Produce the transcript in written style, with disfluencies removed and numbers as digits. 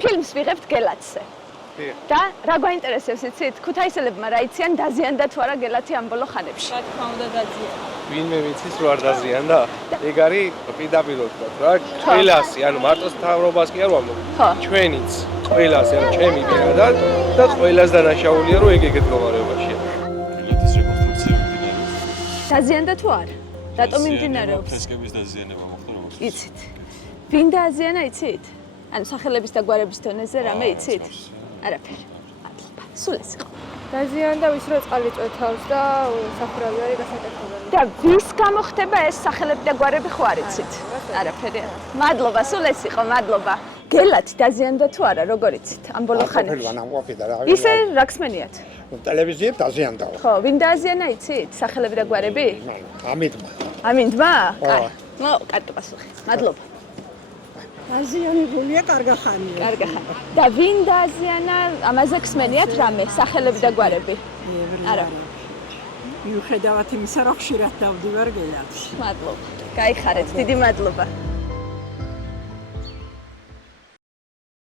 ფილმს ვიღებთ გელათზე. და რა გვაინტერესებს იცით? ქუთაისელებმა რა იციან დაზიანდა თუ არა გელათი ამ ბოლო ხანებში? რა თქმა უნდა დაზიანდა. ვინმე ვიცის რო არ დაზიანდა? ეგ არის პირდაპირ ვთქვა რა, ყველასი, ანუ მარტო მთავრობას კი არ ვამბობ. ჩვენიც, ყველასი, ანუ ჩემი პირადად და ყველას დანაშაულია რომ ეგ მდგომარეობაშია. გელათის რეკონსტრუქცია მიმდინარეობს. დაზიანდა თუ არა? რატომ მიმდინარეობს? ფრესკების დაზიანება მოხდა როგორც? იცით. ვინ დააზიანა იცით? ანუ სახელების და გვარების დონეზე რამე იცით? არაფერი. მადლობა. სულ ეს იყო. დაზიანდა ვის რო წყალი წვეთავს და სახურავი არის გასაკეთებელი. და ვის გამო ხდება ეს სახელები და გვარები ხო არ იცით? არაფერი. მადლობა, სულ ეს იყო, მადლობა. გელათი დაზიანდა თუ არა, როგორ იცით? ამ ბოლო ხანებში. ისე რა გსმენიათ? ტელევიზიებ დაზიანდა. ხო, ვინ დააზიანა იცით? სახელები და გვარები? ამიტმა. ამინდმა? კაი. ნუ, კარტო პასუხი. მადლობა. დაზიანებულია კარგა ხანია. კარგა ხანი. და ვინ დააზიანა? ამაზე გსმენიათ რამე? სახელები და გვარები? არა. მიუხედავად იმისა, რომ ხშირად დავდივარ გელათში. მადლობა. გაიხარეთ, დიდი მადლობა.